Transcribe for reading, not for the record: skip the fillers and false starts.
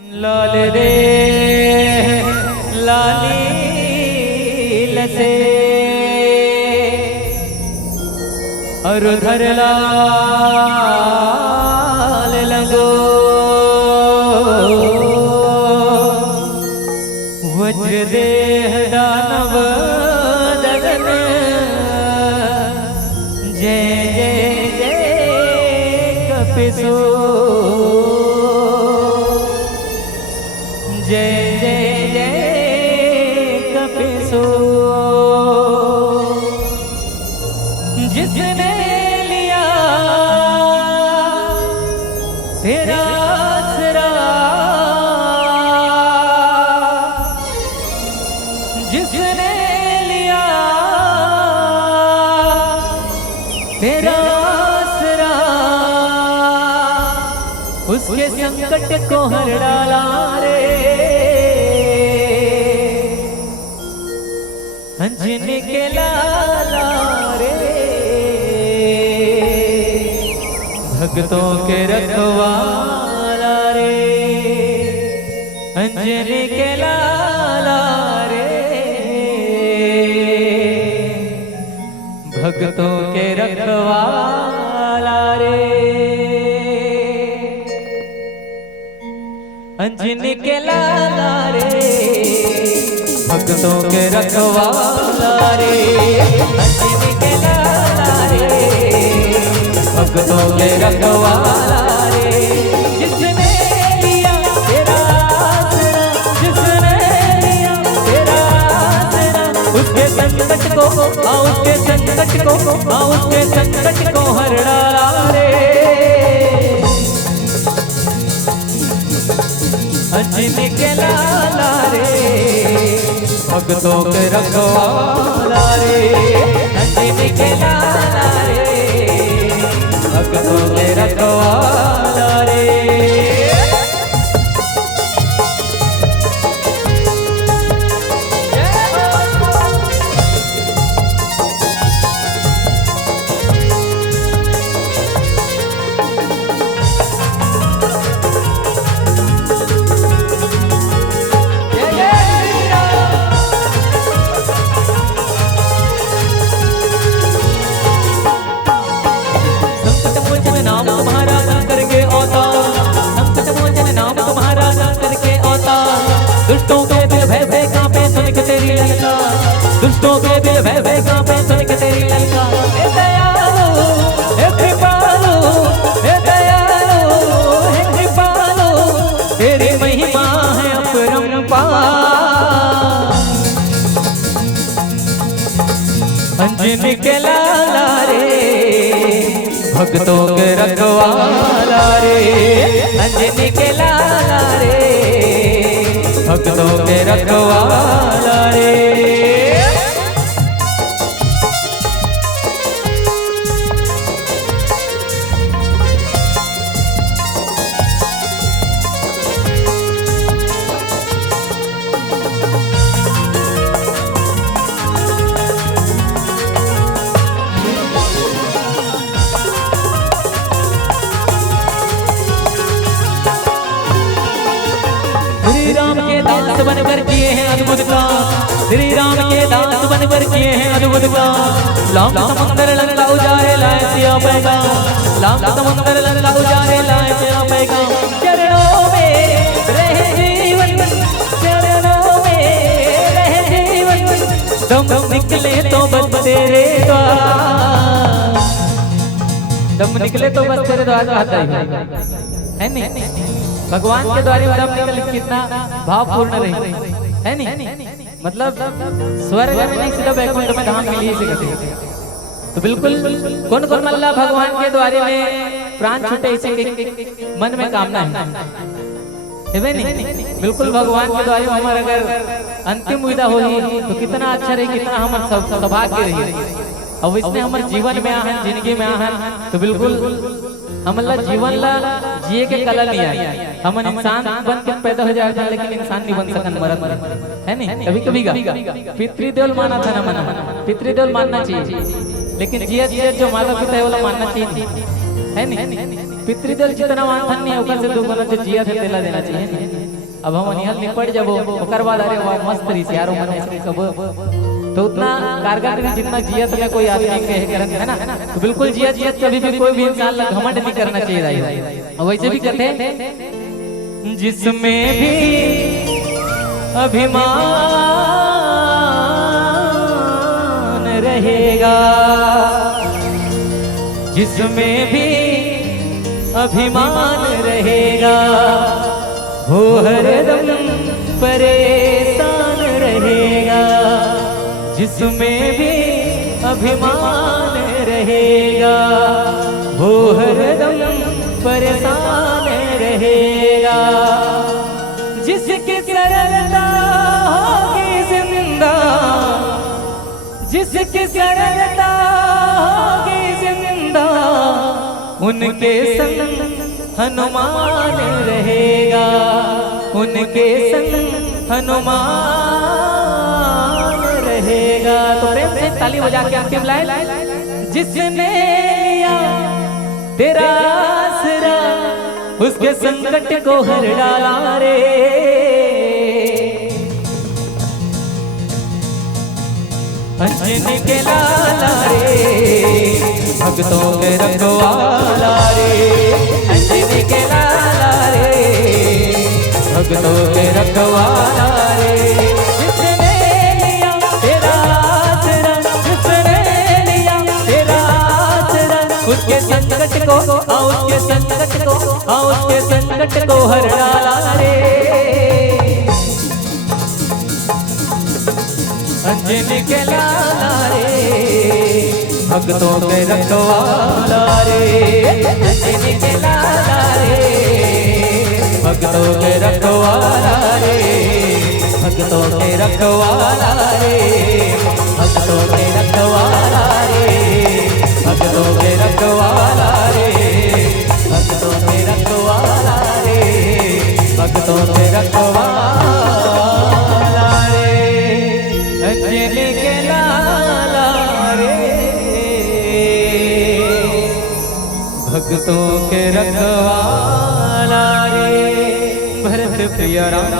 लाल रे लाली लसे अरुधर लाल लगो वज्र देह दानव दगन जय जय जय कपिसो जय जय जय कपिसो जिसने लिया तेरा आसरा जिसने लिया तेरा आसरा उसके संकट को हर डाला रे अंजनी के लाला रे भक्तों के रखवाला रे अंजनी के लाला रे भक्तों के रखवाला रे अंजनी के लाला रे भक्तों के रखवाला रे अंजनी के लाला रे भक्तों के रखवाला रे जिसने लिया तेरा आसरा जिसने लिया तेरा आसरा उसके संकट को उसके संकट को उसके संकट को हर डाला रे अंजनी के लाला रे भक्तों के रखवाला रे अंजनी के लाला रे भक्तों के रखवाला रे दुष्टों के दिल भय भय कांपे सुन के तेरी ललकार दुष्टों के दिल भय भय कांपे सुन के तेरी ललकार हे दयालु हे कृपालु हे दयालु हे कृपालु तेरी महिमा है अपरंपार अंजनी के लाला रे भक्तों के रखवाला रे अंजनी के लाला रे भक्तों के रखवाला रे श्री राम के दास बनकर किए हैं अद्भुत काम श्री राम के दास बनकर किए हैं अद्भुत काम लाम समुंदर लंका उजारे लाए सिया पैगाम लाम समुंदर लंका उजारे लाए सिया पैगाम चरणों में रहे जीवन चरणों में रहे जीवन दम निकले तो बस तेरे द्वार दम निकले तो बस तेरे द्वार आता है नहीं भगवान के द्वारे दम निकल कितना भावपूर्ण रही है नहीं मतलब स्वर्ग में नहीं सीधा वैकुंठ में धाम मिली से तो बिल्कुल कौन कौन मल्ला भगवान के द्वारे में प्राण छूटे इसे मन में कामना है नहीं बिल्कुल भगवान के द्वारे हमारे अगर अंतिम विदा होगी तो कितना अच्छा रही कितना हमारे सौभाग्य रही अब इसने हमारे जीवन में आहन जिंदगी में आहन तो बिल्कुल हमला जीवन ला जिए के कला नहीं आई हम इंसान बन के पैदा हो जाता है लेकिन इंसान नहीं बन सकन मरद है नहीं कभी कभी पितृदेव माना था ना मना पितृदेव मानना चाहिए लेकिन जिया जिया जो माता पिता है वाला मानना चाहिए है नहीं पितृदेव जितना मान नहीं होगा से दो गुना जो जिया से तेला देना चाहिए। अब हम निहल निपट जब ओकर बाद अरे वाह मस्त रही यारो मन ऐसे कब तो उतना कारगर नहीं जितना जियत में कोई आदमी कहे करन है ना, तो बिल्कुल जियत कभी भी कोई भी इंसान ला घमंड नहीं करना चाहिए भाई। और वैसे भी कहते हैं जिसमें भी अभिमान रहेगा, जिसमें भी अभिमान रहेगा वो हरदम परेशान रहेगा। जिसमें भी अभिमान रहेगा वो हरदम परेशान रहेगा। जिसकी सरलता होगी जिंदा, जिसकी सरलता होगी जिंदा, उनके संग हनुमान रहेगा, उनके संग हनुमान रहेगा। तो प्रेम से ताली बजा के अंतिम लाइन। जिसने लिया तेरा आसरा उसके संकट को हर डाला रे, अंजनी के लाला रे भक्तों के रखवाला रे, अंजनी के लाला रे भक्तों के रखवाला रे। जिसने लिया तेरा आसरा, जिसने लिया तेरा आसरा उसके संकट को उसके संकट को उसके संकट को हर डाला रे, अंजनी के लाला रे भक्तों के रखवाला रे, अंजनी के लाला रे भक्तों के रखवाला रे, भक्तों के रखवाला रे, भक्तों के रखवाला रे, भक्तों के रखवाला रे, भक्तों के रखवाला रे, भक्तों के रखवाला रे, अंजनी के लाला रे भक्तों के रखवाला रे। भरत प्रिय राम